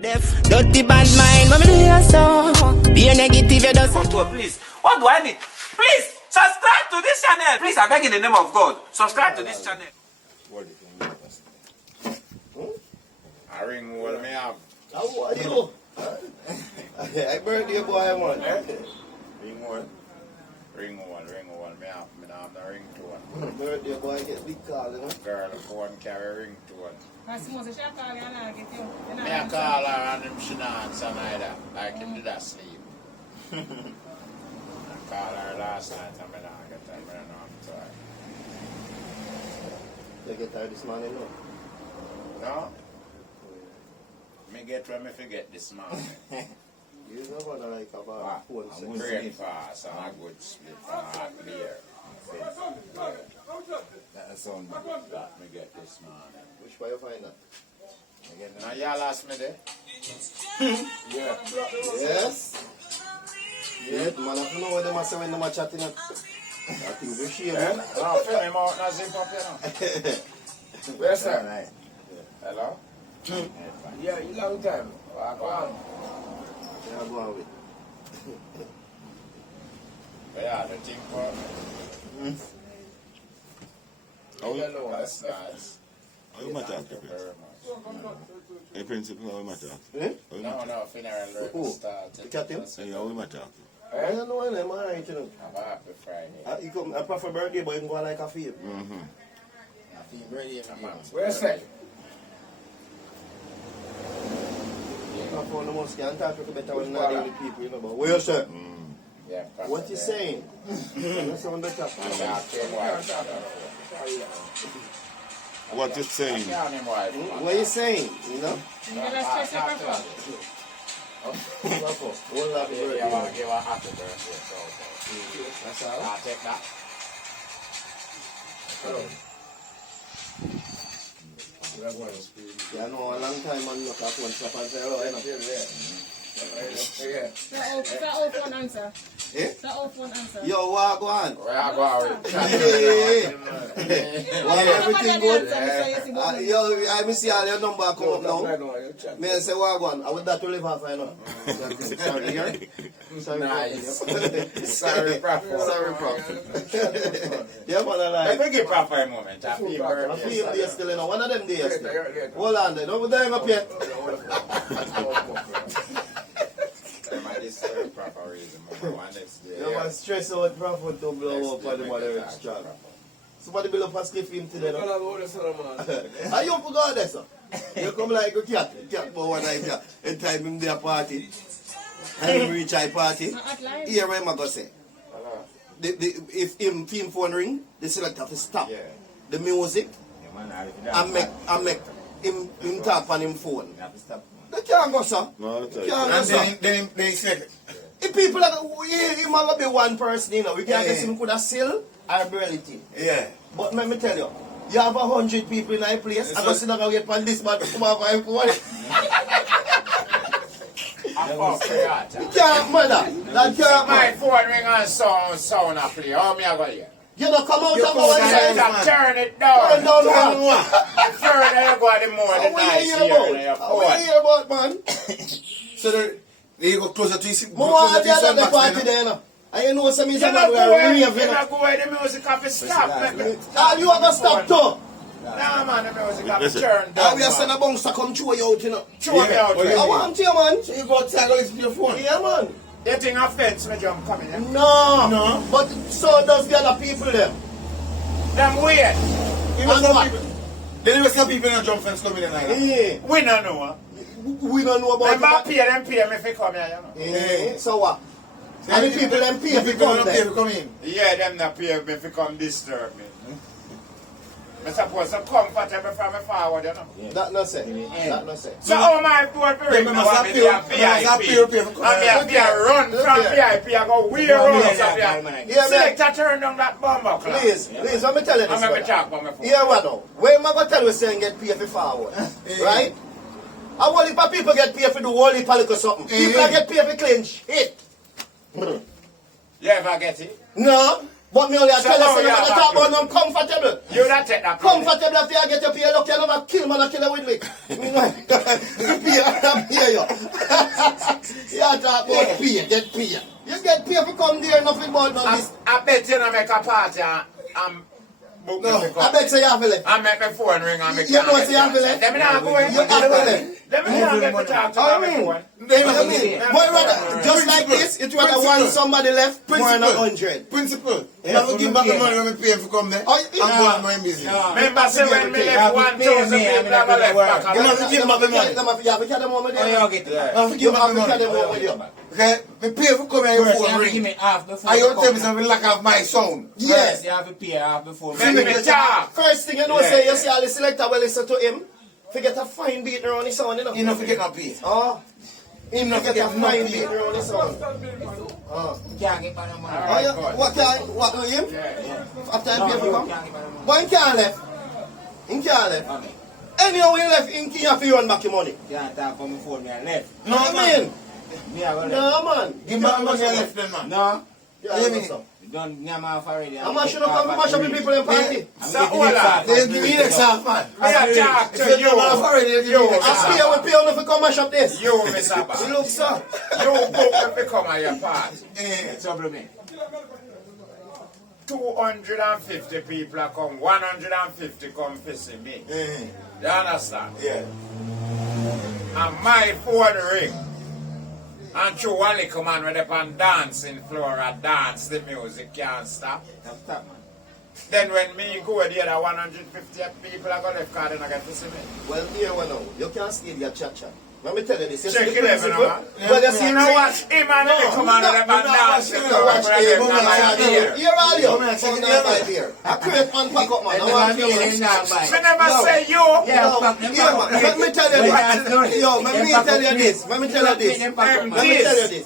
Dirty bad mind, what me do you so? Be a negative, you just please. What do I need? Please, subscribe to this channel. Please, I beg in the name of God. Subscribe to this channel. What do you think? I ring what me have. How are you? I birthday boy one. Ring one. Ring one. Me have the ring to one. Birthday boy get big call, you know. Girl, phone carry ring to one. I suppose I should call you and I'll get you. Me a call her and him she not answer neither. Like him did a sleep. I called her last night and I don't get her. I don't know I'm tired. You get tired this morning, no? No? Me get where me forget this morning. You know what I like about phone sex. Breakfast and a good split and a hot beer. That's on me. That me get this morning. Which way you find that? Now y'all ask me there? Yeah. Yes? Yeah, man, I don't know what they must say when they are chatting. I think we share. No, film him out and zip up, you know. Where's that? Hello? Yeah, you long time. Go on. Yeah, go on with. Yeah, the thing for me. Oh, that's nice. How you matter, Prince? Hey, Principal, how you matter? No, funeral work started. Cat him? Hey, how you matter? I don't know him, alright, you know. Have a happy Friday. He come, I prefer birthday, but he can go like a feel. Happy birthday, man. Where's that? I found the most can't talk to better when not with people, you know, but where, sir? Yeah, What you saying? That's on the top. What you saying? What you saying, you know? Let's check your phone. One happy birthday. Yeah, I want to give a happy birthday. That's all? I'll take that. Yeah, I know a long time man look at one shop and say, oh, I know. That's all phone answer. Eh? That's all phone answer. Yo, what go on? Where I go with Everything good? Yo, I see all your number come up now. Me say, what go on? I would that to live half, I know. Sorry, here. Sorry, nice. Sorry, Prof. Sorry, Prof. Yeah, man, I Let like. me give Prof a moment. I feel days still, you know. One of them days still. Hold on, then. Don't be dying up yet. Proper reason. You must stress out Prophet to blow up on the mother extra. Somebody build up a skiff him today, no? Are you forgot that, sir? You come like a cat for one night, yeah. And time him there party. And him reach high party. Here where am I going to say? If him phone ring, the selector have to stop the music and make him tap on him phone. They can't go, sir. No, that's Can't go, sir. Then they said, If people are, he might be one person, you know. We can't guess him could have still our ability. yeah. But let me tell you, you have 100 people in a place, and I sit down and wait for this man to come out and phone. You can't, mother. That can't, My man. phone ring and sound a play. How me I go here? You don't come out and go and say, Turn it down. turn down what? Further you go, the more the What you nice hear here in about? your What you phone. hear about, man? So they go closer to his. More want the other party there, no? And you know some is a man where we have, you know. go where the music have to stop. And you have to stop too. Nah, man, the music have to Listen. turn down. And we are sending a bouncer come throw you out, you know. Throw me out. I want you, man. So you go outside and listen to your phone. Yeah, man. You think offense me jump coming in? No. But so does the other people there. Them weird. And what? Then you some people in a jump fence coming in like that. Yeah. We don't know. We don't know about Them pay me if they come here, you know. Yeah. So what? And the people them pay if you come there. Come in. Yeah, them not pay me if they come disturb me. I'm supposed to comfortable from me forward, you know. That no say. That no say. So how my board be ring now? I'm Pay for VIP. I'm here run from VIP. I go way around VIP. Yeah, Selector turn down that bomber clock. Please, let me tell you this. I'm going to brother. talk about my phone. Yeah, what now? Where am I going to tell you saying get paid for forward? Right? A whole heap of people get paid for do whole heap of little something. People get paid for clean shit. You ever get it? No. But me only tell you, how say, you you have talk to- about them comfortable. You don't take that. Comfortable if you get your pay, look, you never kill man, I kill you with me. Pay, I pay you. You talk about pay, get pay. You get pay for come there, nothing about none of this. I bet you don't make a party and book No, me to come. I bet you have to left. I make my phone ring and me You know say you have to left? Let me not go in. You have to left. Let me not get me talk to I my mean, phone. I mean, boy, rather, just like this, it rather want somebody left more than 100. Principle. You have to give back the money when we pay him to come there. Oh, I'm going my business. Remember, say when me left 1,000 people, I left back. You must give back the money. You have to carry them home with you. You have to give You back have the to carry money. them home with you. Okay? Me pay for come here, your phone ring. And you tell me something lack of my sound. Yes. You have to pay half before. Let me talk. First thing you know, say you see all the selector will listen to him. Forget a fine beat around his sound, you know. You don't forget no pay. Oh. You don't Forget a forget no fine pay. beat around his sound. Oh. You can't get by the money. Oh, you, what on him? After No, him you come? can't get by the money. But he can't left. He can't left. Okay. Anyhow he left, he have to run back your money. You can't talk from before me and left. No, What man. you mean? Me I go left. No, man. Give back the money and left them, man. No. Yeah, You I mean? know. You don't name off already. How much you don't come to mash up the people in party? I'm So, getting hold it on. off. They give me next half, man. Me a talk If to you you. don't have already, they give me next I half. pay we pay on if you come mash up this. You, Mr. Ba. You look, sir. You book me to come at your party. Trouble me. 250 people are come, 150 come visit me. You understand? Yeah. And my phone ring. And through one little man with up and dancing floor and dance, the music can't stop. Stop, man. Then when me go there, the 150 people are going to left card and I get to see me. Well, here we know. You can't stay there chat. Let me tell you this. You Check see it the out, principle? man. Well, you see You know what? Him and the little man with up and dancing floor Watch and him. them and here. You're all you. Come here, check it out. Fucking here. I create man pack up, man. I And want the to money feel in that Me bike. never No. say you. Yeah, No, fuck them yeah, back man. up. Let me tell you When this. that's done, Yo, let them me back tell up you me. this. Let me tell you this. Them back up, man. Let me tell you this.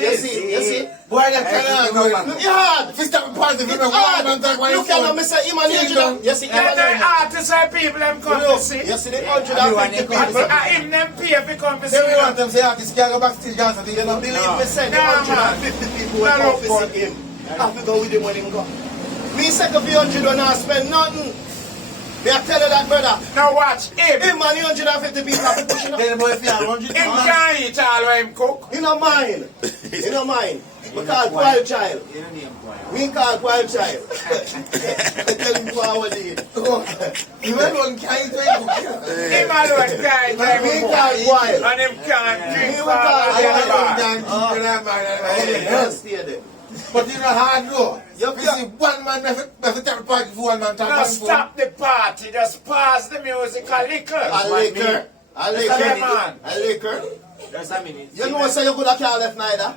You see? You see? Boy, that kind of good. It's hard. If you stop party, if you It's make hard. one time on your Look at them, phone. Mr. Iman. You see? Then the artists and people them come to see. You see the Everyone 150 they come people? And him them pay if he come to see. Then we want them to say, artists can't go backstage dance until you know. Believe me, say the No, man. 150 people will No, come no, visit him. Have to go with him when him go. Me say if 100 don't not spend nothing. Me I tell you that, brother. Now watch him. Him and the 150 people have to push it up. Then boy, if you have 100 Him pounds, can't eat all what him cook. You know mine. You know mine. We call wild child. You don't name boy. We call wild child. Tell him forward it. you might one can't eat when you cook. Him alone can't drink We more. call wild. And him can't drink We all call of I the don't bar. think you can have Hey, man. don't stay there. But you know hard though. You You see, one man have to take the party for one man. Now stop the party, just pause the music a little. A liquor. A liquor. man. A liquor. Just a minute. You know say you could have can't left neither.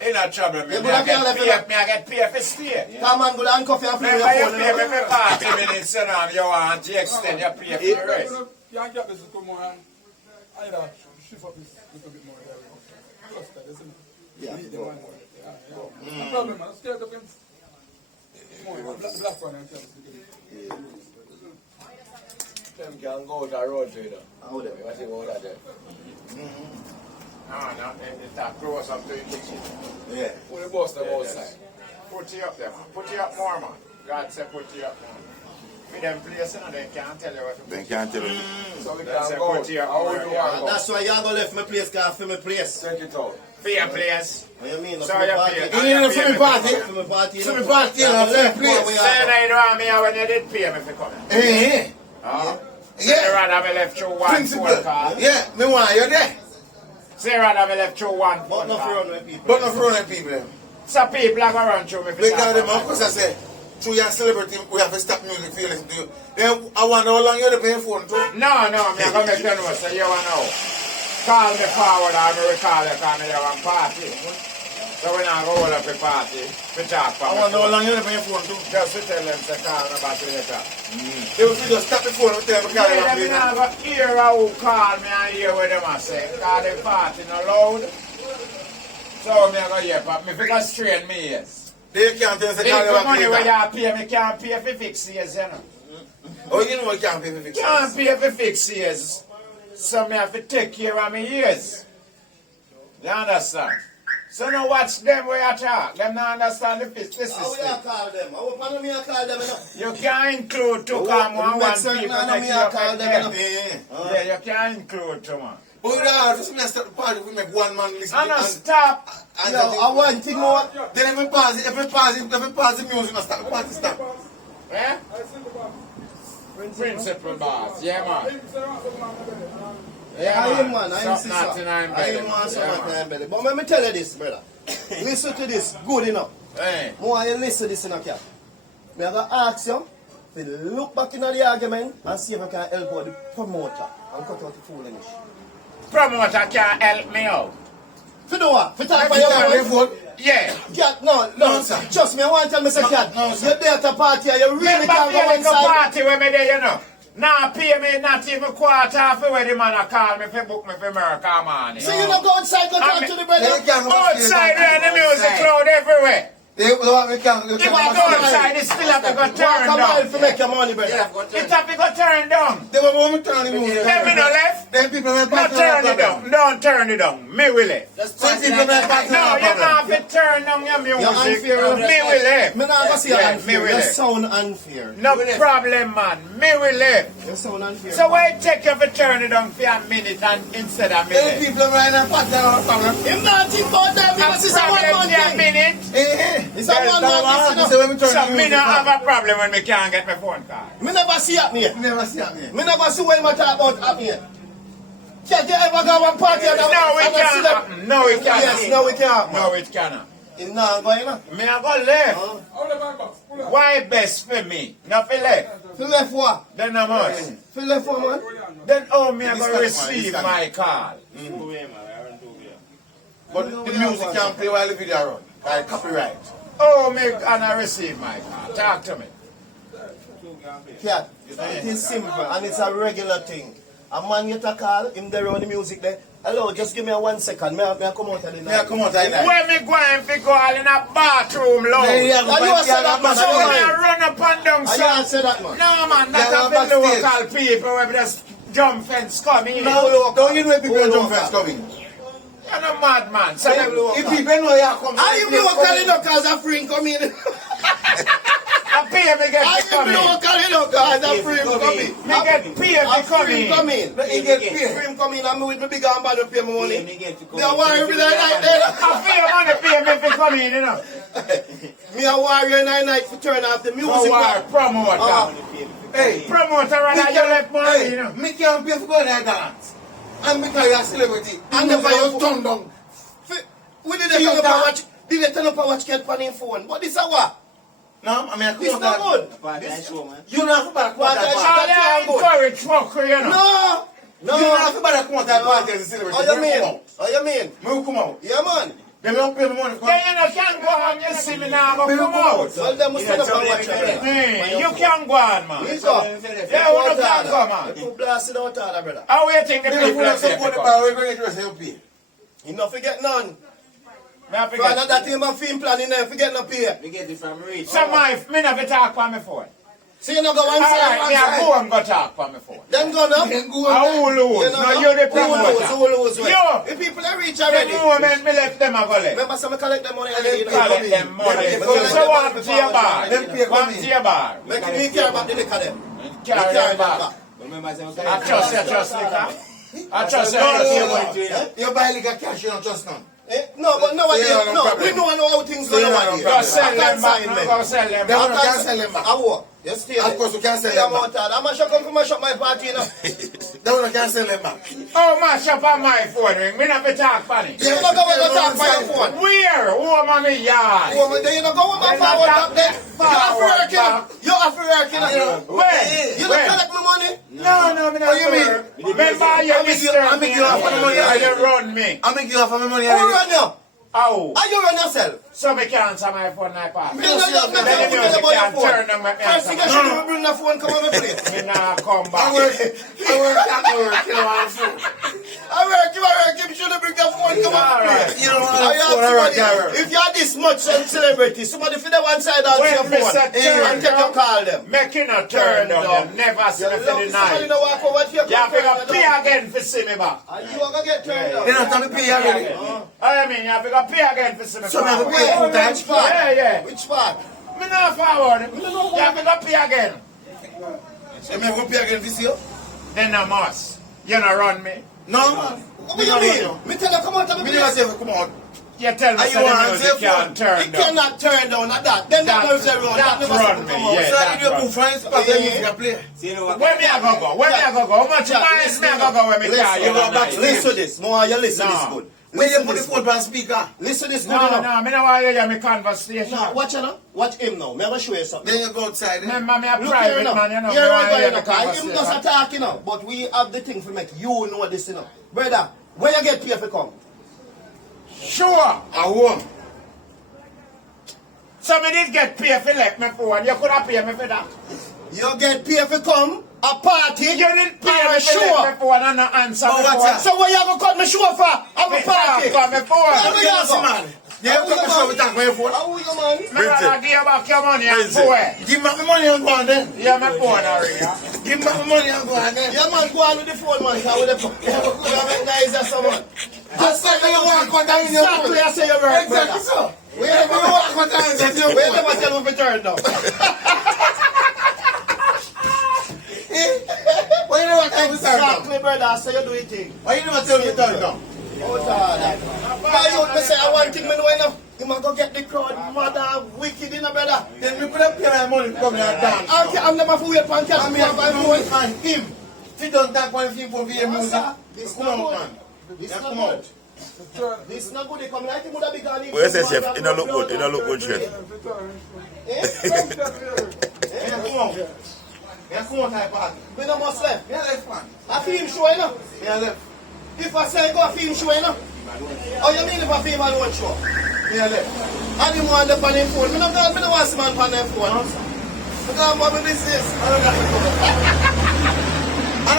In a trouble, me. You Me could I have can't get left paid, me I get paid for stay. Come on, go down coffee and free your Remember you phone. pay me for party minutes, you know, you want to extend your pay for the rest. Can't get this to come on and either shift up this little bit more. Plus that, isn't it? Yeah. Need the one more. No problem, man. Stay up against more. Black one and tell us. Them can go to the road trader. How them? What you go there? No, it's that close up to the kitchen. Yeah. Put the bus them outside. Put you up there, man. Put you up more, man. God said put you up more. With them places, you know, they can't tell you what to put. Then can't tell you. So we They say can go. put you up How more. would you Yeah. want to That's why you go left my place, cause for my place. Take it out. Fair place. What you mean? So For my you party. pay. You need a free party? For my party. For my party, you know, left free place. we Say are. that you don't want me when you did pay me for coming. Eh, Oh. Say Yeah. rather me left through one principle. phone call. Yeah, me want you there. Say rather me left through one But phone not for call. run with people. But not for running people. Them. Some people are going to run through me for Because them, something. of course, I say, through your celebrity, we have to stop music for you listen to you. Then I wonder how long you're paying phone too. No, me I'm going to make you know, so you want to know. Call me forward or me recall you, call me there one party. So we're not going to hold up a party, we talk for I me. wonder how long you're paying phone too. Just to tell them to call me back later. They will just stop the phone and tell them to carry Yeah, on me paying. not go hear who call me and hear what them a say. Cause the party no loud. So me a go hear, but me figure strain me ears. They can't tell us to If carry the on money where paying. you pay, me can't pay for 6 years, you know. Oh, you know you can't pay for fix. Can't pay for 6 years. So me have to take care of my years. You understand? So now watch them where you talk. Them not understand the system. How will I call them? How will me call them? You can't include two come one people make you call them. Yeah, you can't include two man. But we don't just start the party, we make one man listen. I don't stop. Yo, I want to know. Then if we pause the music, start the party stop. Eh? Principal boss. Yeah, man. Yeah, man. I am something belly. But let me tell you this, brother. Listen to this. Good enough. Hey. More you listen to this in a cap. Me I gonna ask you to look back in the argument and see if I can help out the promoter and cut out the foolishness. Promoter can't help me out. For do what? For talk about your vote? Yeah. Cat, no, sir. Trust me, I want to tell me, sir, Cat. You're there at a party and you really Remember can't go the inside. party when me there, you know. Now pay me not even quarter of where the man a call me for book me for America money. So you don't go outside, go talk to the brother? Outside there, the music crowd everywhere. If If I go outside, it still have to go turn Walk a mile to down. make your money, brother. It have to go turn down. they will want to turn the music. Let me no left. Then people will Not turn it down. Don't turn it down. Me will left. Some people will pass No, you don't have to turn down your music. You're unfair. Me will left. Me not gonna say you're Yeah, me unfair. will You left. sound unfair. No problem, man. Me will left. You sound unfair. So why take you to turn it down for a minute and instead of me Then left? people right now pass down the problem. Him not think about that because it's a Problem one-man for a thing. minute. It's a one-man thing. So when we turn So the me music not on. have a problem when me can't get my phone call. Me never see it me. Never see that. Me never see when I talk about it me. Can't you ever go one party and No, we and can't see them? happen. No, it cannot. Yes, no, we can't. No, it cannot. It's not going on. Me I go left. Hold the back box. Pull up. Why best for me? Not for left. For left what? Then how much? For left what, man? Then how me I go This receive kind. my call? But the music can't play while the video run. Like copyright. Oh, me gonna receive my call. Talk to me. Cat, it is simple and it's a regular thing. A man get a call, him there on the music there. Hello, just give me a 1 second. May I come out of the night? Come out of the Where me going for call in a bathroom loud? And you said that, man. So when I run up and down, And you answer that, man. no man, Yeah, that's backstage. a local people where just jump fence coming in. No, don't you know people Hold jump on, fence coming? You're a madman. So them If people know you come, Are you local enough because a friend come in? I pay me get Are to come you in. local enough because a friend come in? Me get paid A to come friend come in. in. He get paid. Friend come in and me with my big and bad to pay my money. Me a worry every night there. I pay money pay me to come in, you know. Me a worry every night to turn off the music. So why promoter? hey, Promoter rather you left money, you know. me can't pay for going like that. And because you're a celebrity, and never you turn down. We didn't turn up and watch. Didn't turn up and watch Cat on him phone. But this a what? No, I mean, I This couldn't not good. You don't have to buy a quarter That's party. I encourage smoke, you know. No. No. You don't have to buy a quarter party as a celebrity. How you mean? How you mean? Me come out. Yeah, man. They don't pay me money for Then you know, can't go on, you see me now, but come out. Well, them must stand up and watch it. Hey, you can go on, man. You go. Yeah, you can come on. You blast it out, all, brother. How you think the They people don't are support the saying? bar, we're going to dress help you. You not forget none. Me have to Brother, get- that team of film plan, you never forget no pay. We get it from Rich. So me never talk on my phone. So you not go one Alright, side, me one a go side. and go talk on my phone. Then go now. Then go I on. who lose? No, you're the promoter. Who lose? You. The people that reach The already. moment me left them, I go left. Remember, some collect them money already. You know. Collect them money. Yeah, So what to your bar? Them pay What coming. to your bar? Make me care about the liquor them. Carry them back. Remember, I said, I trust liquor. I trust You buy liquor cash, you don't trust none. No, but nowadays, Yeah, no no, problem. we know how things go Yeah, no nowadays. Go sell them back. Consignment. Go sell them They back. want to cancel them back. I what? You stay there. Of course, we can't sell Yeah, them I'm back. out. I'm sure come from my shop my party, you know. They want to cancel them back. Oh, mash up on my phone ring. Me not be talk funny. You don't go to talk by your phone. Where? Home on me yard. Woman, then you don't go with my Then forward I up there. You have to work, you know. back. You have to work, you know. When? You don't When? collect my money. No, me not. What you mean? Remember you I make you half of the money. You run me. I make you half of my money Who already. run you? How? Are you run yourself? So me can't answer my phone like that. Me not just Then the music can't turn on my First thing you answer. should do, bring the phone, come on, please. Me nah come I back. work, you know, on the phone. I work, you should have bring the phone. man, come on. Alright. You don't want I have to somebody, phone. if you're this much celebrity, somebody for the one side on When your me phone say turn and take down, your call them. Make it a turn down. You never see me for the Somebody night. don't walk over to your You have to phone. go pay again for see me back. And you are going to get turned down. They don't tell me pay already. I mean, you have to go pay again for see me So now we back. pay full time. Which part? Yeah. Which part? Me not forward. You have to go pay again. So me go pay again this year? Then I must. You not run me. No, man. What do you mean? Me tell you come out of Me the never place. say come on. You tell me Are you say the on music safe can't phone? turn It down. cannot turn down at that. Then that goes everyone. That That never run come me, out. yeah. So I need to move friends, but then music can play. See you know what? Where me I go go? Where me I go go? How much miles me I go go when me carry you Listen, tonight? listen to this. More you listen No. this good. When you Listen put the this phone good. on speaker, Listen this good No, enough. me no want to hear me conversation. No, watch you now. Watch him now. Me I will show you something. then you go outside. Remember me a Look private here now. man, you know. Here Me I want go, to hear you know. the 'Cause him just conversation. attack, you know. But we have the thing to make you know this, you know. Brother, where you get paid for come? Sure. I won. So me did get paid for left me phone. You could have paid me for that. You get paid for come a party. You didn't pay I'm me for sure. left me phone and no answer Oh, me what's phone. that? So where you gonna cut me show for? I'm a party. Come me Where phone. we Yes, go? man. Yeah, How come you and show me man? that my phone. How you man? Me rather give you back your money and Prince. go away. Give me my money and go on then. Yeah, me phone area. Give me my money and go on then. Yeah man, go on with the phone man. Cause with the phone, you have a nice or someone. Just say you walk on down in your phone. Exactly, I say you work, Exactly brother. so. Where You walk on down in your Where phone. never tell me to turn down. Why you never tell me to turn down? Exactly, brother. I say you do it thing. Why you never tell me to turn down? Oh, God. Why you me say I want thing me know enough? You might go get the crowd mother wicked in a brother. Then we could have paid my money to come here and dance. Okay, I'm never for wait and catch I me mean, up I and know phone. and him. If he don't tap one thing for your music, This come not out, good. man. This Yeah, not come good. out. This not good. They come like him would have been gone. Well, you say, chef, it don't look good. It don't look good, chef. Yeah, come out. Yeah, come out, I party. Me no must left. Yeah, left, man. I feel him show enough. Yeah, left. If I say go, I feel him show enough. Oh, you mean if I feel him alone show? Yeah, left. And him want the on him phone. Me no want see man on him phone. I don't want my business. I know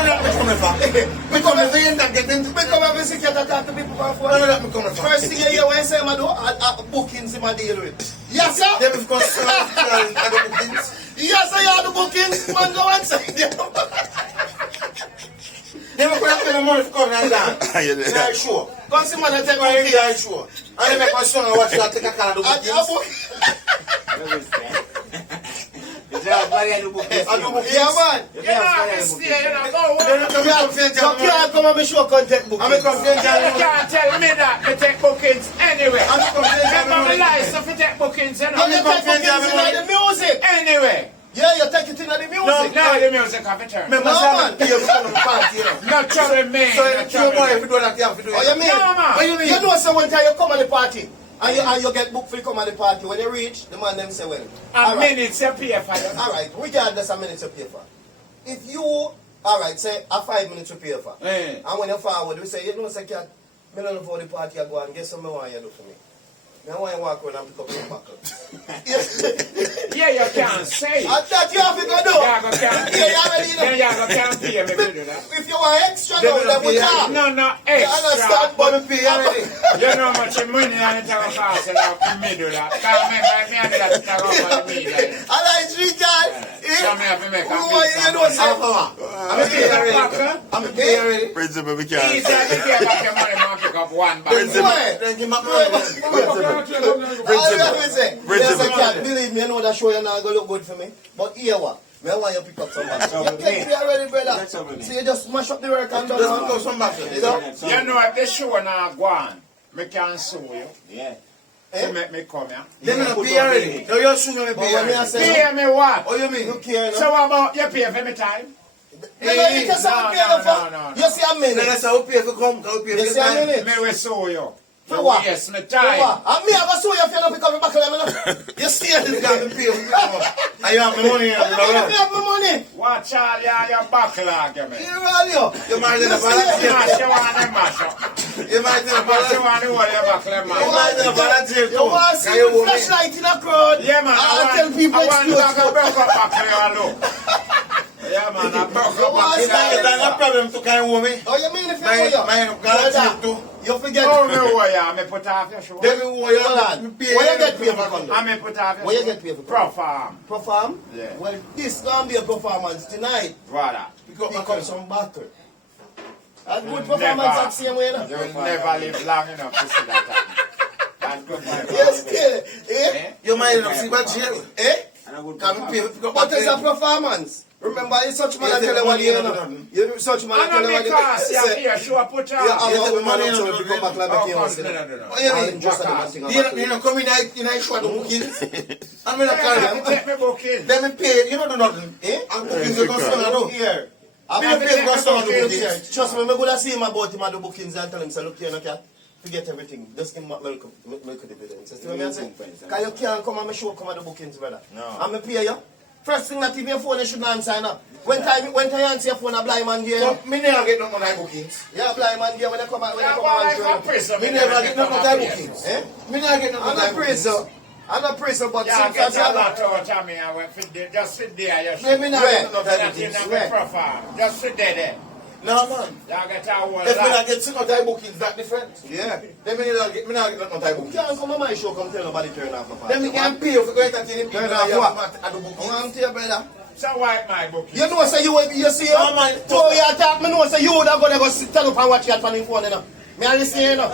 that me coming from. Me coming for you not getting to Me come and visit you to talk to people on I know phone. that me coming from. First thing you hear when I say I do, bookings him I deal with. Yes, sir. Then we go serve I got the things. Yes, sir, you have the bookings. Man, go and say Then we could have paid the money to come here and dance. Yeah, sure. come see man and take Come here, booking. yeah, sure. And then make a song and watch you and take a call of the I bookings. Is that what I do? I do bookings. Yeah, man. You know, I stay, you know, go Then away. you come here, come You can't come and be sure contact bookings. I'm a complaint You can't tell me that me take bookings anyway. I'm a complaint Remember my license to take bookings, you And know. you take bookings in the music. Anyway. Yeah, you take it in the music. Now the music have a turn. Remember, No, I'm man. a pay for the party, you know. No trouble me. So No if your trouble boy, me. if you do that, you have to do Oh, it. you mean? No, man. What you mean? You know, so one time you come at the party and you get booked for you come at the party. When you reach, the man them say, well, A all right, minute you pay for them. all right, regardless of minutes you pay for. If you, all right, say a 5 minutes you pay for, Eh. and when you forward, we say, you know, say, cat, me don't know for the party you go and guess what me want you do for me. Me want you walk around and pick up your buckle. Yeah, you can't say. And that you have to go do. Yeah, go can't pay. Yeah, you already know. Then you go can't pay me to do that. If you want extra They now, will then we pay talk. No, no, You understand? extra. But Me pay already. You know how much money and it's a cost and I me do that. Can't remember me and that it's a cost me that. I like Richard. So me have to make a Who piece you of know, money. say, I'm a pay already. I'm a pay already. Principal, we Easy, can't. you give back your money, man, pick up one bag. Why? Then give my money. All you have to say, Principal. yes, I can. Believe me, I know that show you not going to look good for me. But here what? Me I want you to pick up somebody. You get me already, brother. That's over me. So you just mash up the work and done. Just pick man. up some back. You know? You know if the show now go on, me can sue you. Yeah. To make me come here. Then me pay already. No, you're shooting me But pay when me I already. say, Pay me what? What you mean? you care, So no? what about you pay for me time? Nigga, you can say No, we pay no, them for. no, no. You see a Then minute. that's how we pay for come. How we pay You for see a time. minute. Me will sue you. For what? Yes, me For time. what? And me I go sue you if you don't pick up your buckle. You see You it. got to pay for come. And you have my money here. What you mean if you have my money? Watch all your backlog, you You mean. roll you. You might have a Mash balance. you want to mash up. You might have a Mash you balance. want to hold your backlog, You man. might have a balance here You want to too. see the flashlight in a crowd? Yeah, man. I tell people I want to explode. broke up backlog, look. Yeah, man, I broke You up want to It's backlog. not a problem to carry with me. Oh, you mean if you My know you? balance here too. You forget. Oh, me wire, me put off your show. Then you wire Hold on. Where you get paid for condom? I me put off your Where you show. get paid for Perform. Perform? Yeah. Well, this gonna be a performance tonight. Brother. Pick up some battle. A good Never. performance that same way, no? You will never live long enough to see that happen. That's good, my brother. Yes, eh? You might not see about jail. Eh? Can we pay pick up But my it's a jail? performance. Remember, it's such man Yes, that tell you what money you not know. done. You such man that I tell know you what you because you say. here, show a put Yeah, on. I'm Yes, going money to not pick up done. back like a famous. What you mean? Just a man thing You know, come in a show the bookings. I'm in a You car. take me booking. Them pay, you don't do nothing. Eh? And bookings you customer do. Here. I'm Me going to pay pay customer customer do to bookings. Trust me, I'm going to see him about him at the bookings and tell him, say, look here, no cat. Forget everything. Just give him milk dividends. See what I'm saying? Because you can't come and show come at the bookings, brother. No. I'm going to pay you. First thing that if your phone, you shouldn't answer now. When time you answer your phone, a blind man here. So, me never get no money bookings. Yeah, blind man here when they come out. Yeah, well, like a prison. Me never get no money bookings. Eh? Me never get no I'm money not prison. I'm not prison, but Yeah, sometimes get a lot out of me. I went fit there. Just sit there. You should. Me never get no money That is bookings. not my profile. Just sit there. No, man. You get a whole If me lot. not get some money bookings, that different. Yeah. Then me not get no money You bookings. can't come on my show, come tell nobody turn off the party. Then me can pay for going to entertain people. Turn off what? I do I bookings. want to tell you, brother. So white my booking. You know, say you see, No, man. so you attack me, know, say you would have go sit tell up and watch that on the phone, you know. Me I listen, you know.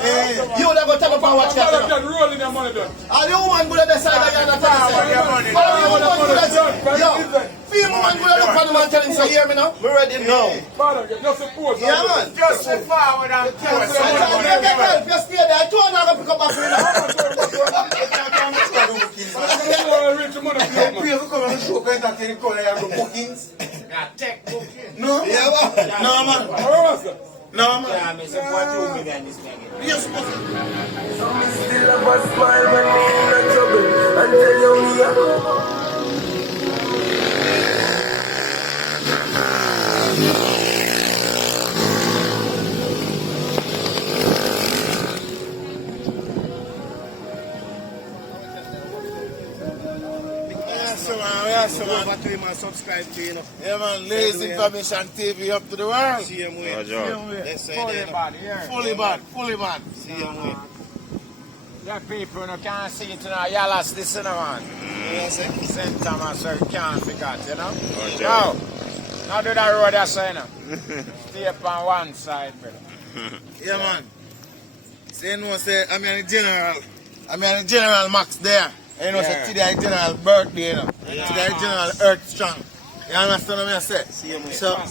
You would have go tell up and watch that, you know. Rolling their money down. All the woman would have decided you're not telling him. All the woman would have said, yo, female woman would have looked at him and tell him, say, hear me now? Me ready now. Father, just support. Yeah, man. Just sit forward and post. I can't get help. You stay there. I told you I'm going to pick up my Then pay for come and show going to entertain people and do bookings. Yeah, take booking. No. Yeah, man. No, man. No, man. Yeah, me support you million this thing. Yes, man. Still have a smile when me in a trouble until you me up. Yes, man. Over to him and subscribe to him. Yeah, man. Latest Information TV up to the world. See him with. Let's say Fully that. bad, yeah. Fully bad, fully bad. See him with. The people no can't see it now. Y'all lost this in man. You know what I'm saying? St. Thomas, so you can't forget, you know? Okay. No. Now do that road that's saying, stay up on one side, brother. Yeah, man. Say, no, say, I'm in the General Max there. And you know, say, today is General birthday, you know. Today is General Earth Strong. You understand what I say? See him with. So, I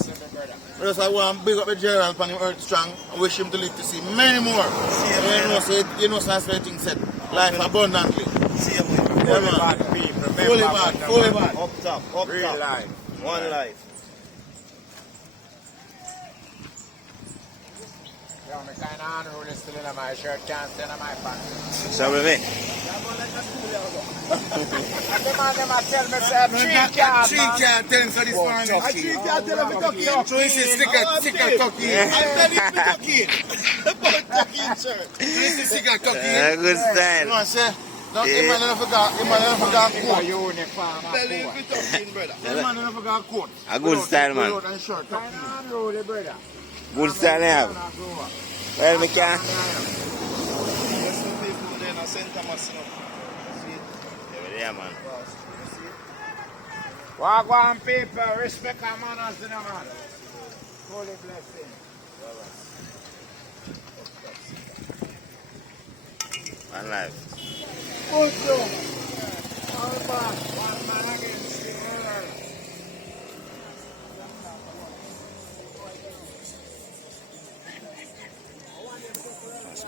just want to big up the General for him Earth Strong and wish him to live to see many more. See him You know, so you know, so that's why things said. Life abundantly. See him with. Yeah, Fully man. bad people. Remember Fully about bad, them, fully man. bad. Up top. Real life. One life. Yeah, my kind of unruly still in my shirt, can't stay in my pants. Shall we make? And the man, them a tell me, say, tree cat, Tree man. cat tell him for this morning. I think I tell him to tuck in. So he says sticker tuck in. I tell him to tuck in. About tuck in shirt. So he says sticker tuck Yeah, in. good You know style. what I say? No, him man never forgot A coat. uniform, Tell him to tuck in, brother. Him man never forgot coat. A good style, man. Coat and shirt tuck Kind in. of unruly, brother. Good style, yeah. Well, me can. There's some people there in St. Thomas, you know. Yeah, man. Walk on people, respect our manners in the man. Holy blessing. One life. Also, all back, one man against the world.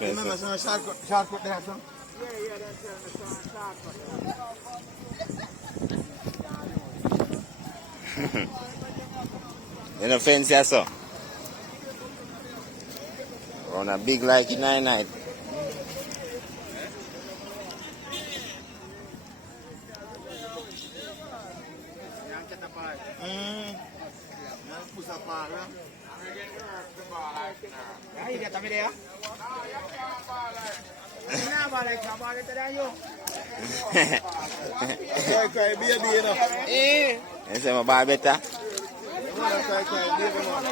Remember, Spencer. some shortcut there, son? Yeah, that's the shortcut. You know, fence here, so. Run a big like in night. Push up man, right? Yeah, you get me there? Nah, man, like a ball better than you. Cry, baby, you know. You say my ball better? Cry, baby, man.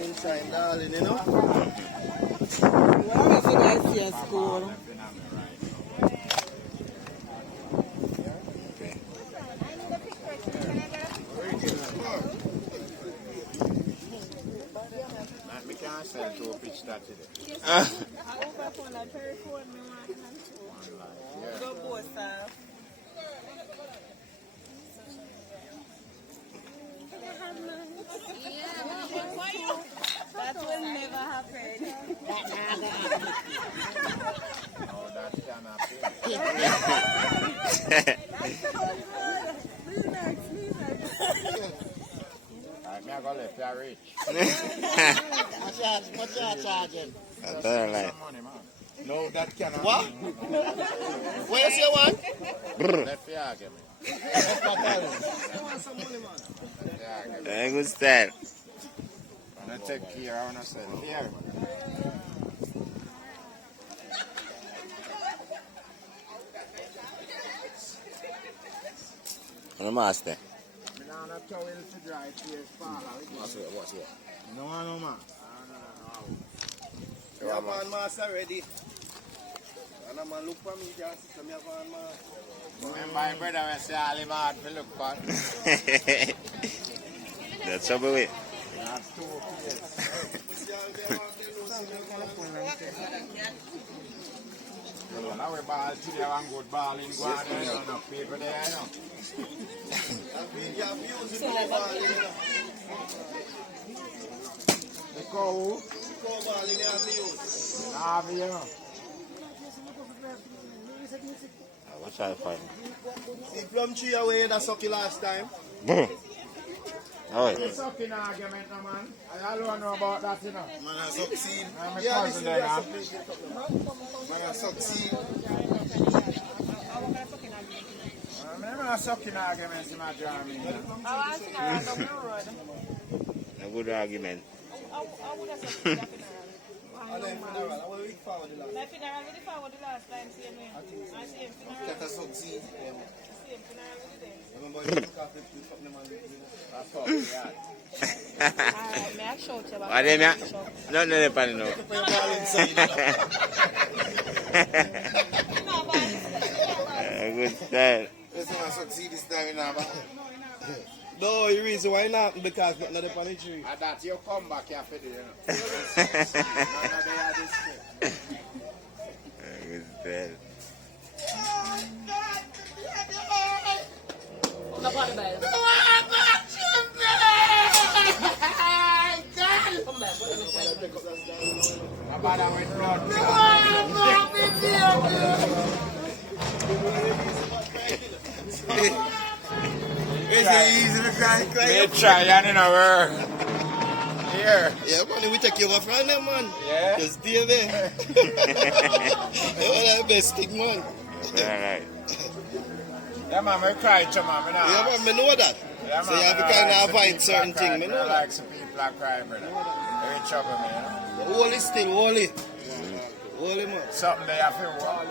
Meantime, darling, you know. That's cool. I can't sell to a pitch that today. That will never happen. No, that cannot be. I'm going to let you rich. What's your charging? That's all right. Money, man. No, that cannot. What? What you say, one? Left you give me. Very good style. I'm going to take care of myself. Here. On the master. I don't have towel to dry tears fall. What's what? No, no, man. Yeah, man, master ready. And a man look for me, just to me, man. Remember my brother when say all him hard to look for? That's trouble with. That's 2 pieces. Now we ball today, one good ball in Guan, you know, enough people there, you know. The cow, Navi, you know. What shall I find? The plum tree away that sucky last time. Boom. Oh, It's a sucking argument, no, man. I don't know about that, you know. Man, I succeed. I'm a Yeah, cousin this there, man. Man, I succeed. I'm not sucking arguments in my journey. a good argument. Cat a succeed. What do you mean? No, depending no. Good style. Listen, I succeed this time, you know. No, the reason why not because nothing on the pan tree. And that you come back here for the, you know. Good style. My brother with blood. Is it easy to cry? They try and in a work. Here. Yeah, man, we take you over from them, man. Yeah. Just stay there. You're the best thing, man. Alright. Yeah, man, I cry to man. Yeah, man, I know that. Yeah, So you have to kind of avoid certain things, I know that. like some people that cry, brother. They're in trouble, man. Holy still, holy. Holy, man. Something they have to work.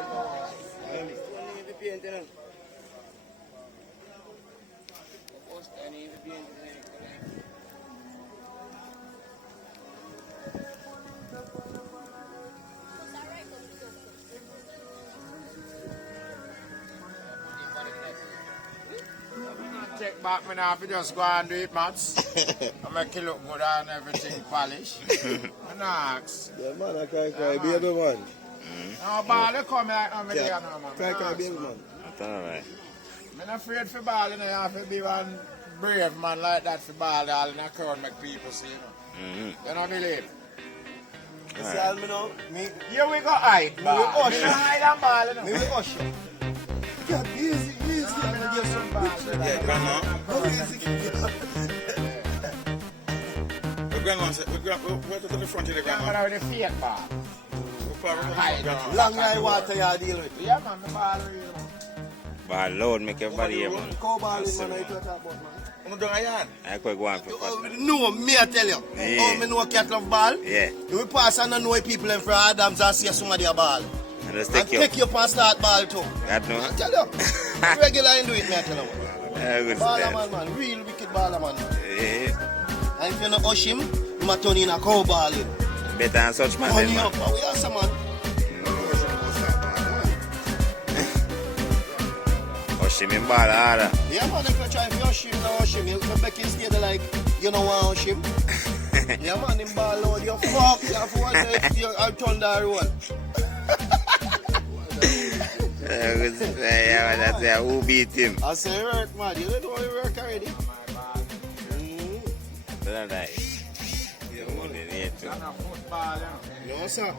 Take back me now if you just go and do it, Mats. I make it look good and everything polished. And ask. Yeah, man, I can't cry, baby, man. No, ball, they come like no, me there Yeah, now, man. cry, baby, man. That's alright. I'm not afraid for ball, you know, you have to be one brave man like that for ball, all in the crowd make people see, you know. You don't believe? You see how me know? Me, Here we go hide ball. will usher. Me no hide and ball, you know. me will usher. Yeah, easy, easy. I'm gonna give some ball. Yeah, grandma. Easy. The grandma said, we're to the front of the I'm grandma. gonna with the fake ball. Hide. Long line water you deal with. Yeah, man, the ball real. But Lord, make everybody here, man. Cow ball in, man, I talk about, man. I'm doing a yard. I could go on for Oh, fast. no, me I tell you. Yeah. Oh, me know cat love ball. Yeah. You will pass and know people in front of Adams and see somebody a ball. And just And take you. take you and start ball too. That no? I tell you. Regular and do it, me I tell you. Good Baller style. man, man. Real wicked baller man. Yeah. And if you not hush him, you might turn in a cow balling. Better than such man, Money then, man. up, we are some man. wash him in ball harder. Yeah, man, if you try to wash him, now wash him. You make him stay there like, you don't want to wash him. Yeah, man, him ball out. You fuck, you have to watch it. I'll turn that roll. Yeah, man, that's who beat him. I say, work, man. You don't know you work already. That's nice. Yeah, man, they too. No, sir.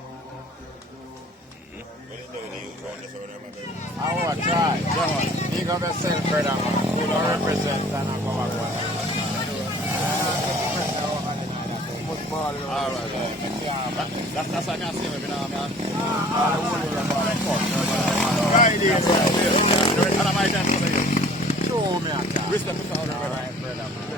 I want to try. Come on. Big up yourself, brother, man. You don't represent and I go back one. All right, that's what I see, man. Right here, and I might have to show me a car. Respect the brother, man.